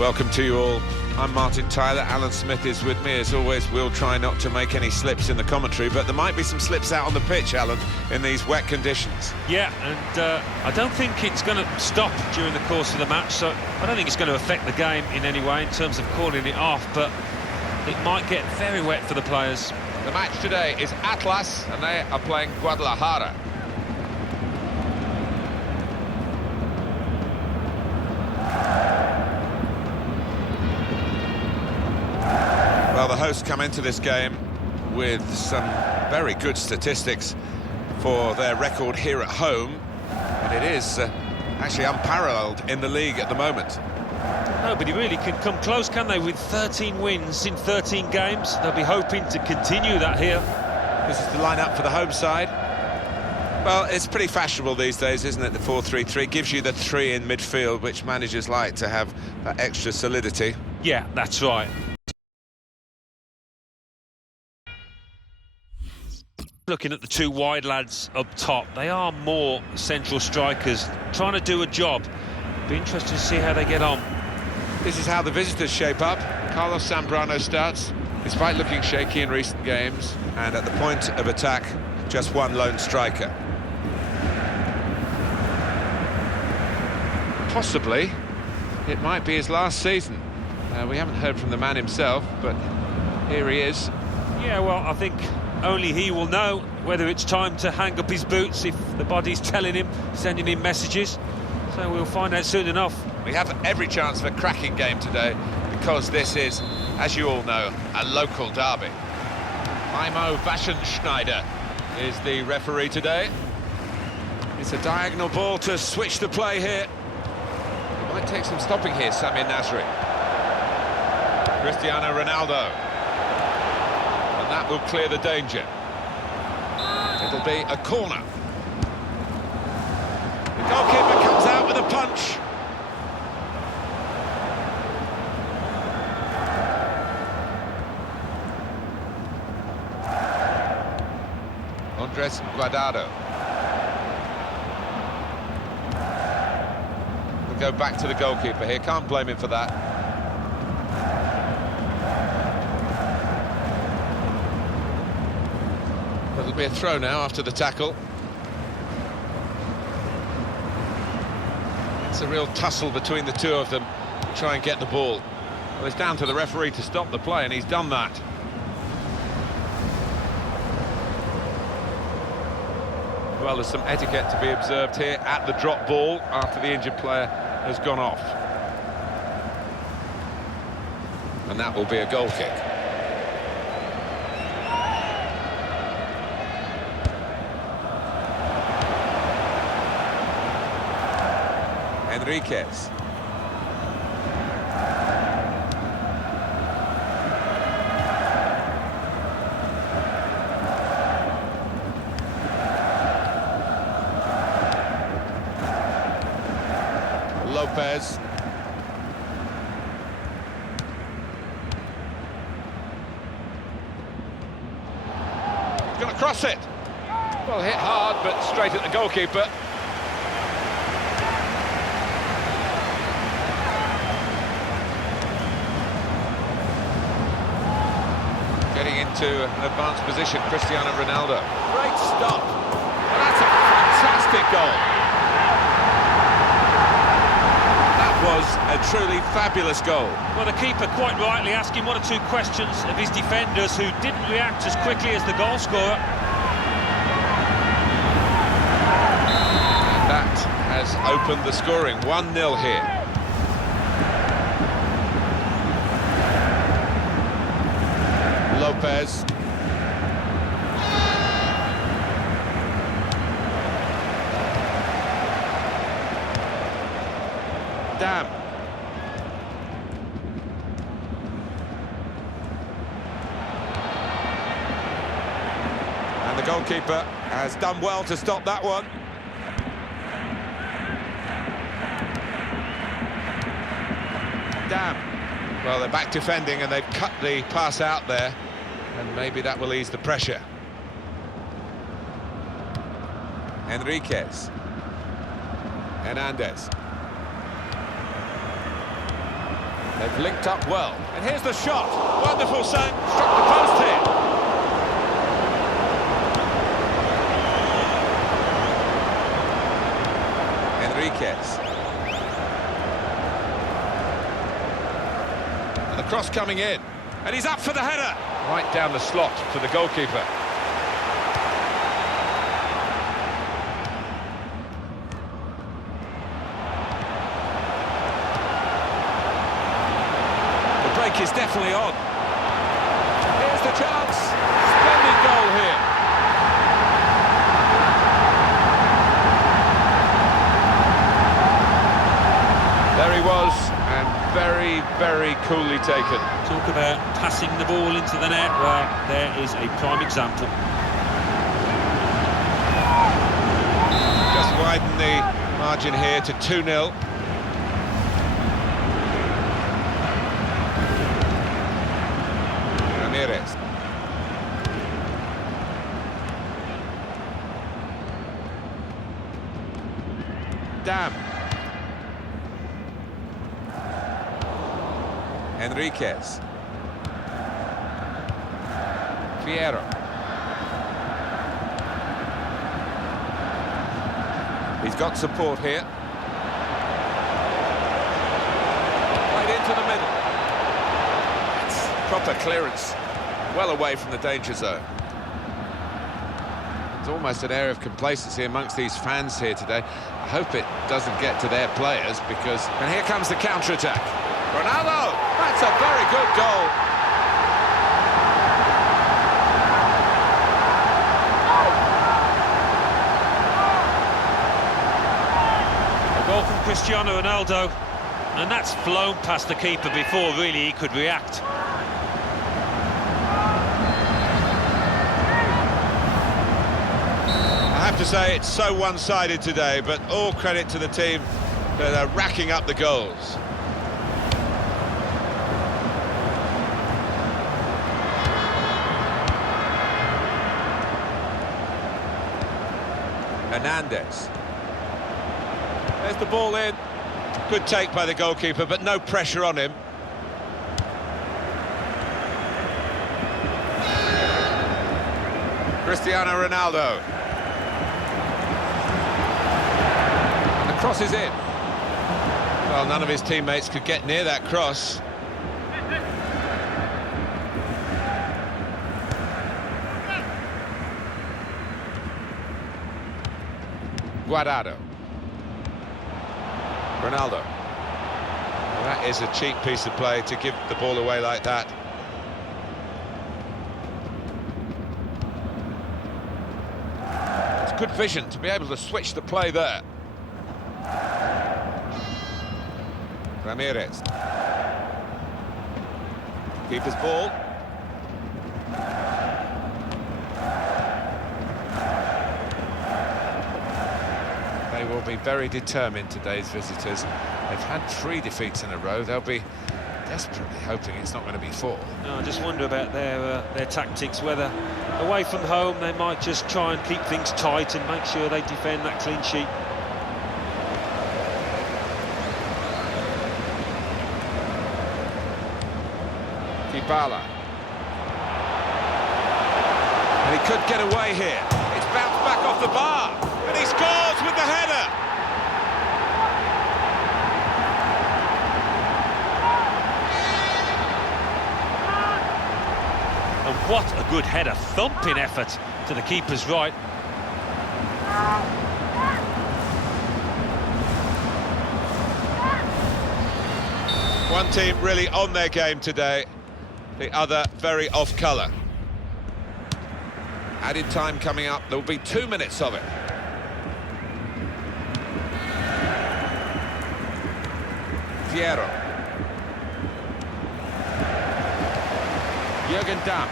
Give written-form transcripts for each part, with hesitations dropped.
Welcome to you all. I'm Martin Tyler. Alan Smith is with me. As always, we'll try not to make any slips in the commentary, but there might be some slips out on the pitch, Alan, in these wet conditions. Yeah, and I don't think it's going to stop during the course of the match, so I don't think it's going to affect the game in any way in terms of calling it off, but it might get very wet for the players. The match today is Atlas, and they are playing Guadalajara. Well, the hosts come into this game with some very good statistics for their record here at home, and it is actually unparalleled in the league at the moment. Nobody really can come close, can they, with 13 wins in 13 games? They'll be hoping to continue that here. This is the lineup for the home side. Well, it's pretty fashionable these days, isn't it? The 4-3-3 gives you the three in midfield, which managers like to have that extra solidity. Yeah, that's right. Looking at the two wide lads up top, they are more central strikers, trying to do a job. Be interested to see how they get on. This is how the visitors shape up. Carlos Zambrano starts, despite looking shaky in recent games. And at the point of attack, just one lone striker. Possibly, it might be his last season. We haven't heard from the man himself, but here he is. Yeah, well, I think only he will know whether it's time to hang up his boots, if the body's telling him, sending him messages. So we'll find out soon enough. We have every chance of a cracking game today, because this is, as you all know, a local derby. Imo Waschenschneider is the referee today. It's a diagonal ball to switch the play here. It might take some stopping here, Samir Nasri. Cristiano Ronaldo. And that will clear the danger. It'll be a corner. The goalkeeper comes out with a punch. Andres Guardado. We'll go back to the goalkeeper here, can't blame him for that. It'll be a throw now after the tackle. It's a real tussle between the two of them to try and get the ball. Well, it's down to the referee to stop the play, and he's done that. Well, there's some etiquette to be observed here at the drop ball after the injured player has gone off. And that will be a goal kick. Enriquez. Lopez. He's going to cross it. Well, hit hard, but straight at the goalkeeper. Getting into an advanced position, Cristiano Ronaldo. Great stop. Well, that's a fantastic goal. Was a truly fabulous goal. Well, the keeper quite rightly asking one or two questions of his defenders, who didn't react as quickly as the goal scorer. And that has opened the scoring. 1-0 here. Lopez. Damn. And the goalkeeper has done well to stop that one. Damn. Well, they're back defending and they've cut the pass out there, and maybe that will ease the pressure. Enriquez. Hernandez. They've linked up well. And here's the shot. Wonderful save. Struck the post here. Enriquez. And the cross coming in. And he's up for the header. Right down the slot for the goalkeeper. The break is definitely on. Here's the chance. Splendid goal here. There he was, and very, very coolly taken. Talk about passing the ball into the net. Well, there is a prime example. Just widen the margin here to 2-0. Ramirez. Damn. Enriquez. Fierro. He's got support here. Right into the middle. That's proper clearance. Well away from the danger zone. There's almost an air of complacency amongst these fans here today. I hope it doesn't get to their players because... And here comes the counter-attack. Ronaldo! That's a very good goal. A goal from Cristiano Ronaldo, and that's flown past the keeper before really he could react. I have to say it's so one-sided today, but all credit to the team that are racking up the goals. Hernandez. There's the ball in. Good take by the goalkeeper, but no pressure on him. Cristiano Ronaldo. And the cross is in. Well, none of his teammates could get near that cross. Guardado. Ronaldo. Well, that is a cheap piece of play to give the ball away like that. It's good vision to be able to switch the play there. Ramirez. Keeper's ball. They will be very determined, today's visitors. They've had 3 defeats in a row. They'll be desperately hoping it's not going to be 4. No, I just wonder about their tactics, whether away from home they might just try and keep things tight and make sure they defend that clean sheet. Dybala. And he could get away here. It's bounced back off the bar. And he scores with the header. And what a good header, thumping effort to the keeper's right. One team really on their game today, the other very off colour. Added time coming up, there will be 2 minutes of it. Fierro. Jürgen Damm.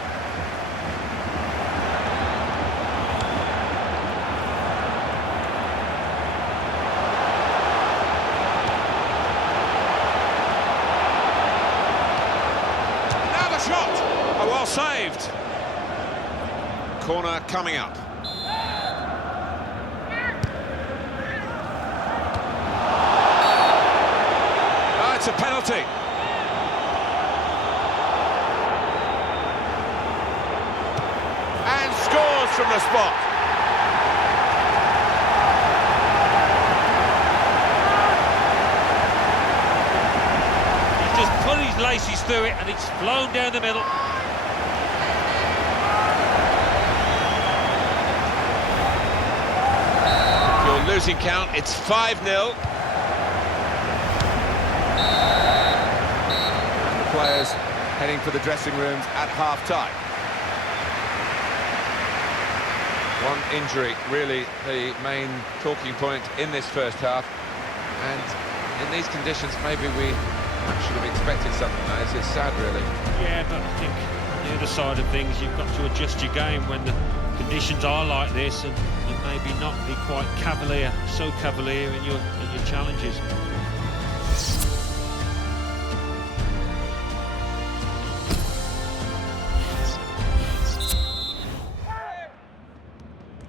Now the shot! Oh, well saved. Corner coming up. Oh, it's a penalty. the spot. He's just put his laces through it and it's flown down the middle. You're losing count, it's 5-0. And the players heading for the dressing rooms at half-time. One injury, really the main talking point in this first half. And in these conditions, maybe we should have expected something like this. It's sad, really. Yeah, but I think on the other side of things, you've got to adjust your game when the conditions are like this, and maybe not be quite so cavalier in your challenges.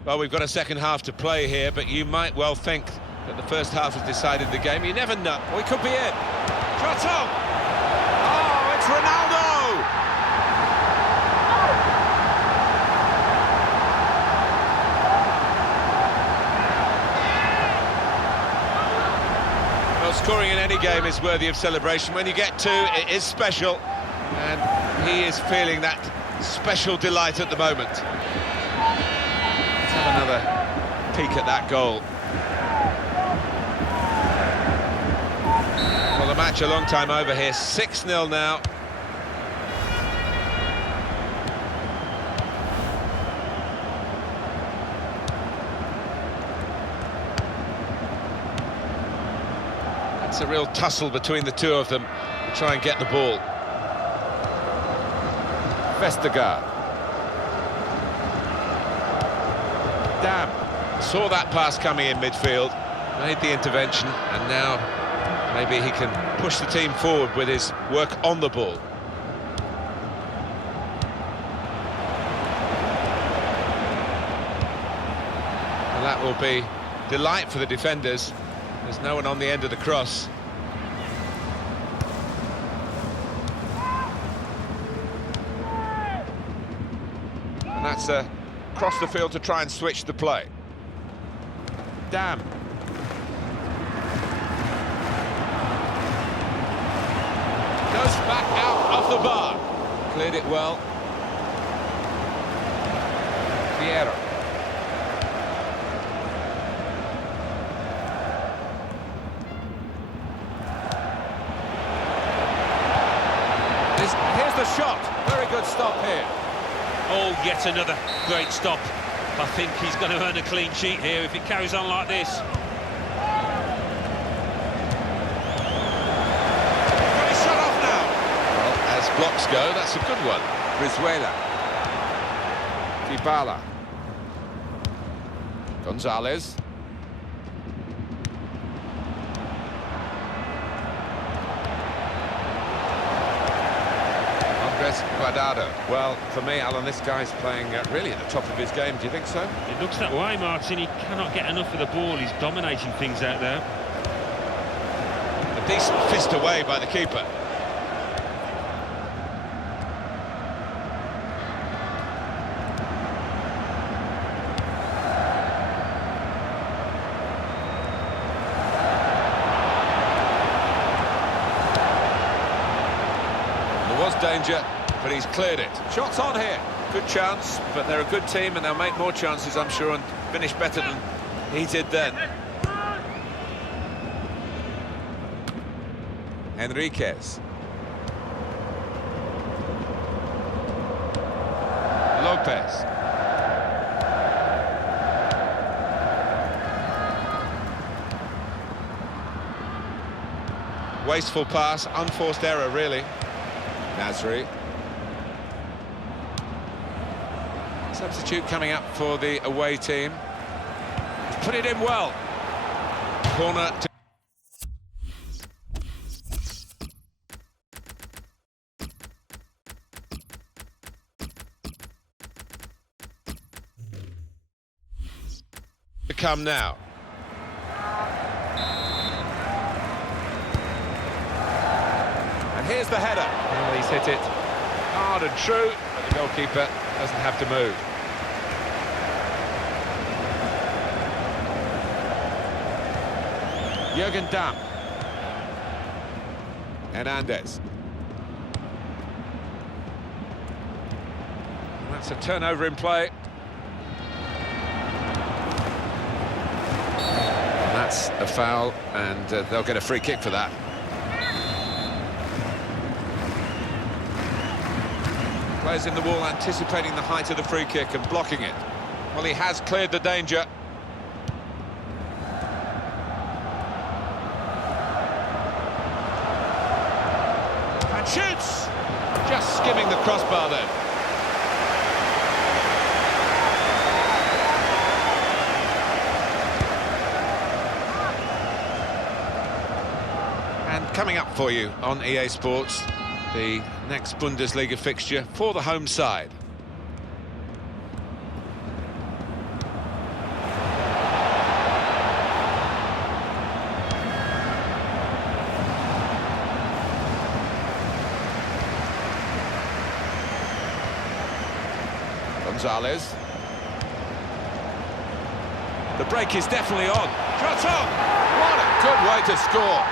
Well, we've got a second half to play here, but you might well think that the first half has decided the game. You never know. We could be in. Shot on! Oh, it's Ronaldo! Well, scoring in any game is worthy of celebration. When you get two, it is special, and he is feeling that special delight at the moment. Let's have another peek at that goal. Well, the match a long time over here. 6-0 now. It's a real tussle between the two of them to try and get the ball. Vestergaard. Damn, saw that pass coming in midfield, made the intervention, and now maybe he can push the team forward with his work on the ball. Well, that will be delight for the defenders. There's no one on the end of the cross. And that's across the field to try and switch the play. Damn. Goes back out of the bar. Cleared it well. Piero. Here's the shot. Very good stop here. Oh, yet another great stop. I think he's going to earn a clean sheet here if it carries on like this. Got his shot off now. Well, as blocks go, that's a good one. Brizuela. Dybala. Gonzalez. Guardado. Well, for me, Alan, this guy's playing really at the top of his game. Do you think so? It looks that way, Martin. He cannot get enough of the ball. He's dominating things out there. A decent fist away by the keeper. There was danger, but he's cleared it. Shots on here. Good chance, but they're a good team and they'll make more chances, I'm sure, and finish better than he did then. Enriquez. Lopez. Wasteful pass, unforced error, really. Nasri. Substitute coming up for the away team. He's put it in well. Corner to come now. And here's the header. Well, he's hit it hard and true, but the goalkeeper doesn't have to move. Jürgen Damm. Hernandez. That's a turnover in play. And that's a foul, and they'll get a free kick for that. Plays in the wall, anticipating the height of the free kick and blocking it. Well, he has cleared the danger. And shoots! Just skimming the crossbar then. And coming up for you on EA Sports, the next Bundesliga fixture for the home side. Gonzalez. The break is definitely on. Shot on! What a good way to score.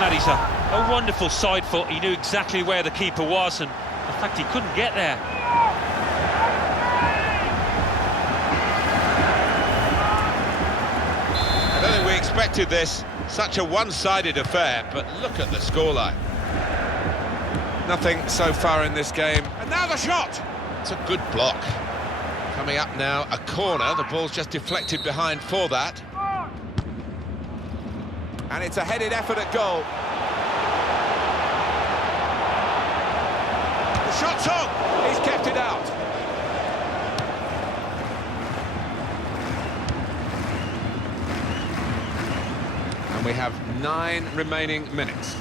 That is a wonderful side foot. He knew exactly where the keeper was, and in fact he couldn't get there. I don't think we expected this, such a one-sided affair, but look at the scoreline. Nothing so far in this game. And now the shot! It's a good block. Coming up now, a corner. The ball's just deflected behind for that. And it's a headed effort at goal. The shot's on! He's kept it out. And we have 9 remaining minutes.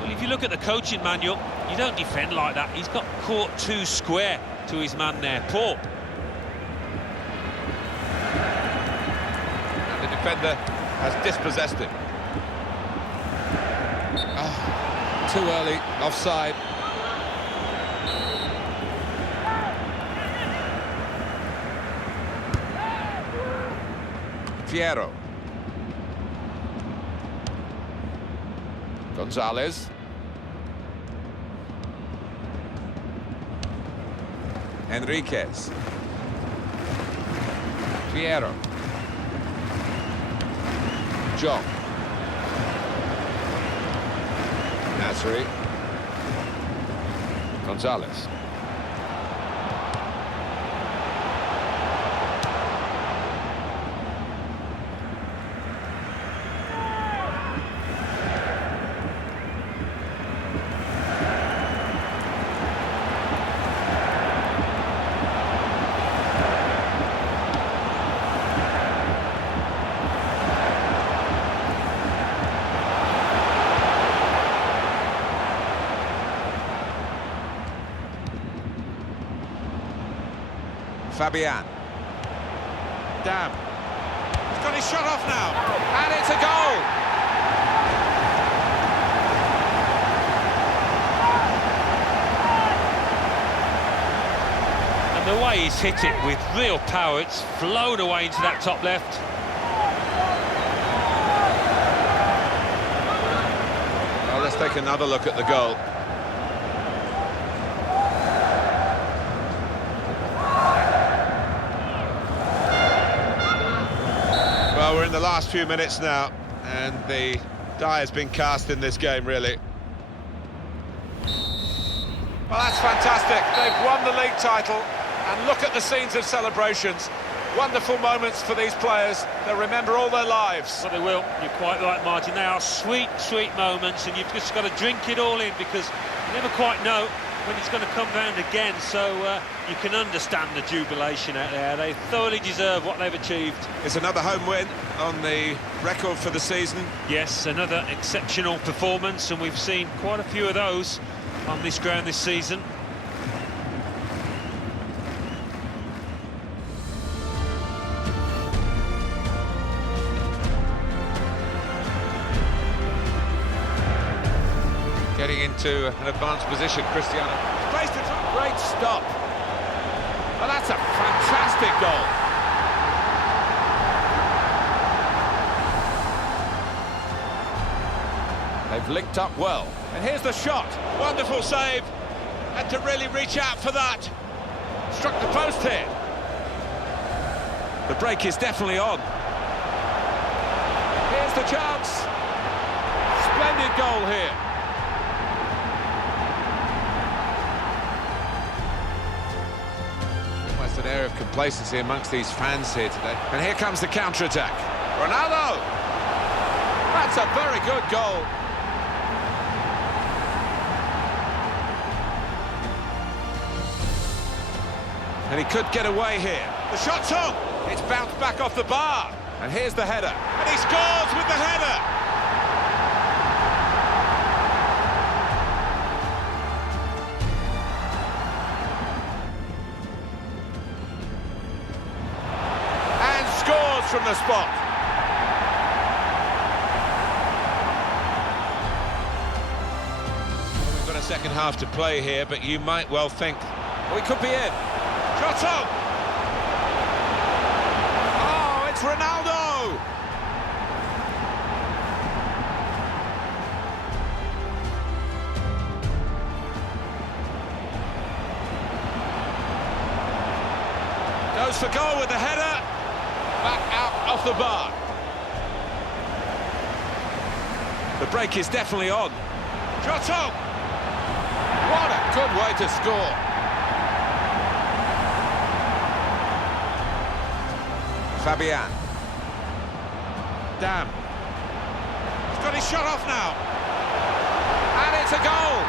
Well, if you look at the coaching manual, you don't defend like that. He's got caught too square to his man there. Poor. Defender has dispossessed it. Oh, too early, offside. Fierro. Gonzalez. Enriquez. Fierro. John. Nasri. Gonzalez. Fabian. Damm. He's got his shot off now. And it's a goal. And the way he's hit it with real power, it's flown away into that top left. Well, let's take another look at the goal. Well, we're in the last few minutes now, and the die has been cast in this game, really. Well, that's fantastic. They've won the league title, and look at the scenes of celebrations. Wonderful moments for these players. They'll remember all their lives. Well, they will. You're quite right, Martin. They are sweet, sweet moments, and you've just got to drink it all in, because you never quite know when it's going to come round again, so you can understand the jubilation out there. They thoroughly deserve what they've achieved. It's another home win on the record for the season. Yes, another exceptional performance, and we've seen quite a few of those on this ground this season. into an advanced position, Cristiano. Placed it. Great stop. Well, that's a fantastic goal. They've linked up well. And here's the shot. Wonderful save. Had to really reach out for that. Struck the post here. The break is definitely on. Here's the chance. Splendid goal here. Almost an air of complacency amongst these fans here today. And here comes the counter-attack. Ronaldo! That's a very good goal. And he could get away here. The shot's on. It's bounced back off the bar. And here's the header. And he scores with the header. And scores from the spot. We've got a second half to play here, but you might well think, we could be in. Shot on! Oh, it's Ronaldo! Goes for goal with the header. Back out off the bar. The break is definitely on. Shot on! What a good way to score. Fabian. Damn. He's got his shot off now. And it's a goal.